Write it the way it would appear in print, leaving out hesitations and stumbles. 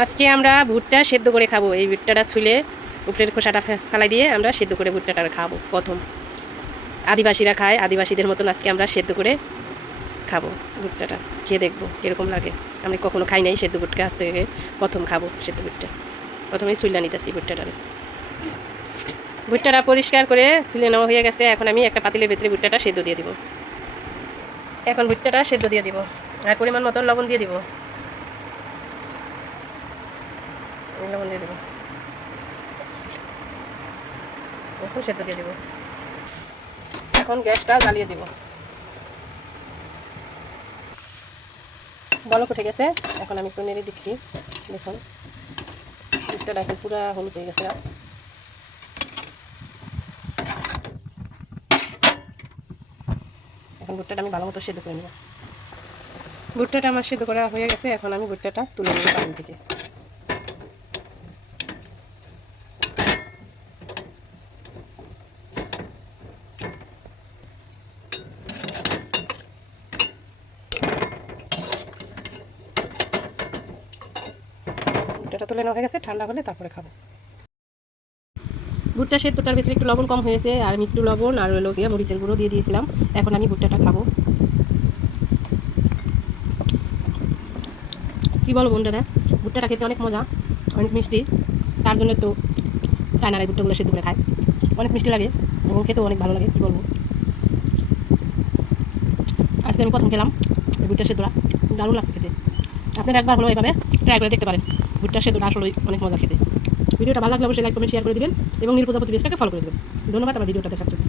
আজকে আমরা ভুট্টা সেদ্ধ করে খাবো। এই ভুট্টাটা ছুলে উপরের খোসাটা ফেলাই দিয়ে আমরা সেদ্ধ করে ভুট্টাটা খাবো। প্রথম আদিবাসীরা খায়, আদিবাসীদের মতন আজকে আমরা সেদ্ধ করে খাবো ভুট্টাটা। খেয়ে দেখবো কীরকম লাগে। আমি কখনো খাই নাই সেদ্ধ ভুট্টা, আছে প্রথম খাবো সেদ্ধ ভুট্টা। প্রথমেই ছুইলা নিতেছি ভুট্টাটা পরিষ্কার করে ছুলে নেওয়া হয়ে গেছে। এখন আমি একটা পাতিলের ভেতরে ভুট্টাটা সেদ্ধ দিয়ে দিব। এখন ভুট্টাটা সেদ্ধ দিয়ে দিব আর পরিমাণ মতো লবণ দিয়ে দিব। লবণ দিয়ে দেবো, এখন সেদ্ধ দিয়ে দেবো। এখন গ্যাসটা জ্বালিয়ে দেব। বলক উঠে গেছে, এখন আমি একটু নেড়ে দিচ্ছি। দেখুন ভুট্টাটা এখন পুরো হলুদ হয়ে গেছে। এখন ভুট্টাটা আমি ভালো মতো সেদ্ধ করে নেব। ভুট্টাটা আমার সেদ্ধ করা হয়ে গেছে। এখন আমি ভুট্টাটা তুলে নেব পানি থেকে। ভুট্টাটা তুলে নেওয়া হয়ে গেছে, ঠান্ডা হলে তারপরে খাবো। ভুট্টা সেদ্ধটার ভিতরে একটু লবণ কম হয়েছে, আর আমি একটু লবণ আর হলো গিয়ে মরিচের গুঁড়ো দিয়ে দিয়েছিলাম। এখন আমি ভুট্টাটা খাবো। কী বলো বন্ধুরা, ভুট্টাটা খেতে অনেক মজা, অনেক মিষ্টি। তার জন্য তো চায়নারা এই ভুট্টাগুলো সেদ্ধ করে খায়। অনেক মিষ্টি লাগে এবং খেতেও অনেক ভালো লাগে। কী বলবো, আজকে আমি প্রথম খেলাম এই ভুট্টা সেদ্ধটা, দারুণ লাগছে খেতে। আপনারা একবার হলো এইভাবে ট্রাই করে দেখতে পারেন। ভুট্টা সেদ্ধটা আসলে অনেক মজা খেতে। ভিডিওটা ভালো লাগলে অবশ্যই লাইক কমেন্ট শেয়ার করে দেবেন এবং নীল প্রজাপতি পেজটাকে ফলো করে দেবেন। ধন্যবাদ আমার ভিডিওটা দেখার জন্য।